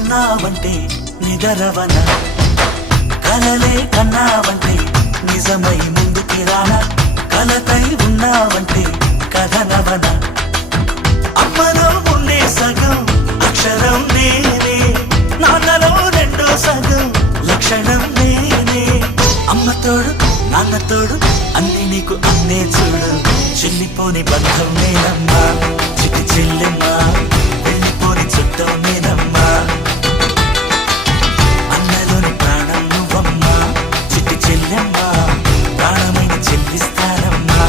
ఉన్నావంటే నిదరవన కలలే కన్నావంటే నిజమై ముందుకి రానా కలతై ఉన్నావంటే కథనవన అమ్మలో ఉండే సగం అక్షరం నేనే నాన్నలో రెండో సగం లక్షణం నేనే అమ్మ తోడు నాన్న తోడు అన్ని నీకు అన్నే చూడు చెల్లిపోని బంధం నేనమ్మా చిటి చెల్లెమ్మా వెళ్ళిపోని చుట్టం నేనమ్మా అన్నలోని ప్రాణం నువ్వమ్మా చిటి చెల్లెమ్మా ప్రాణమైన చెల్లిస్తానమ్మా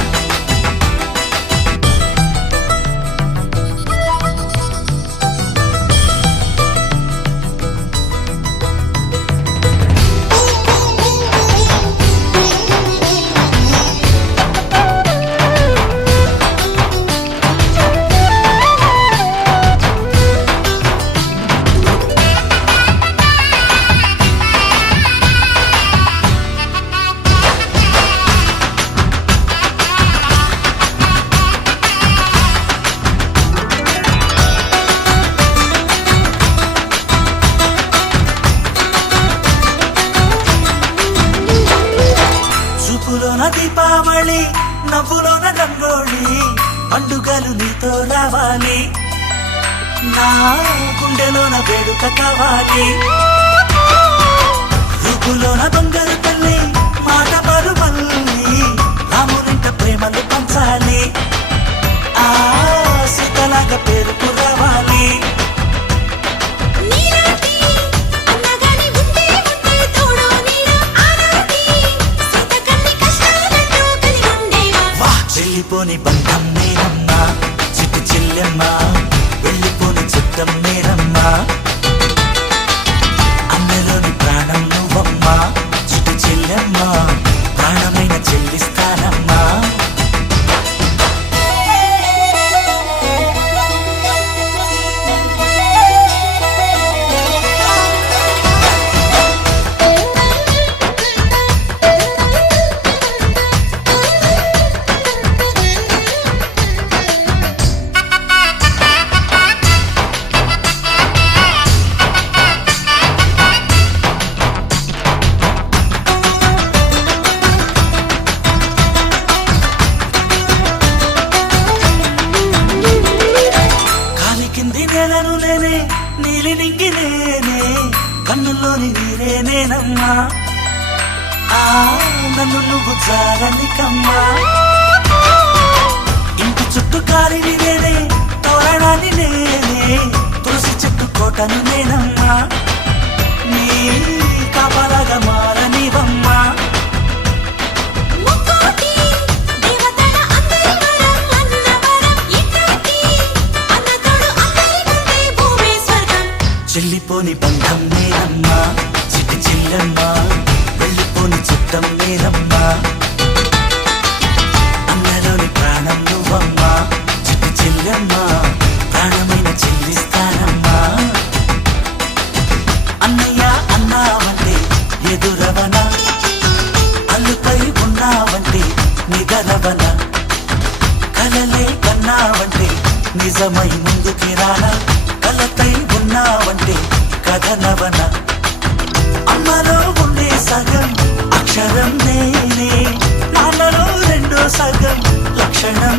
చూపులోన దీపావళి నవ్వులోన రంగోళి పండుగలు నీతో రావాలి నా గుండెలోన వేడుక కావాలి రూపులోన దొంగలు తల్లి మాట పరుమల్లి రామునింట ప్రేమలు పంచాలి ఆ సీతలాగా పేరుకు రావాలి వెళ్ళిపోని బంధం నేనమ్మా చిట్టి చెల్లెమ్మా వెళ్ళిపోని చుట్టం నేనమ్మా అన్నలోని ప్రాణం నువ్వమ్మా చిట్టి చెల్లెమ్మా ప్రాణమైన చెల్లిస్తానమ్మా నేలను నేనే నీలి నింగి నేనే కన్నుల్లోని నీరే నేనమ్మా ఆ నన్ను నువ్వు జారనికమ్మా ఇంటి చుట్టూ కాలిని నేనే తోరణాన్ని నేనే తులసి చెట్టు కోటను నేనమ్మా నీ కాపలాగా మారనివమ్మా చెల్లిపోని బంధం నేనమ్మా చిటి చెల్లెమ్మా వెళ్ళిపోని చుట్టం నేనమ్మా అన్నలోని ప్రాణం నువ్వమ్మా చిటి చెల్లెమ్మా ప్రాణమైన చెల్లిస్తానమ్మా అన్నయ్య అన్నావంటే ఎదురవన అల్లుపై ఉన్నావంటే నిదరవన కలలే కన్నావంటే నిజమై ముందుకి రానా కలతై ఉన్నావంటే కథనవన అమ్మలో ఉండే సగం అక్షరం నేనే నాన్నలో రెండో సగం లక్షణం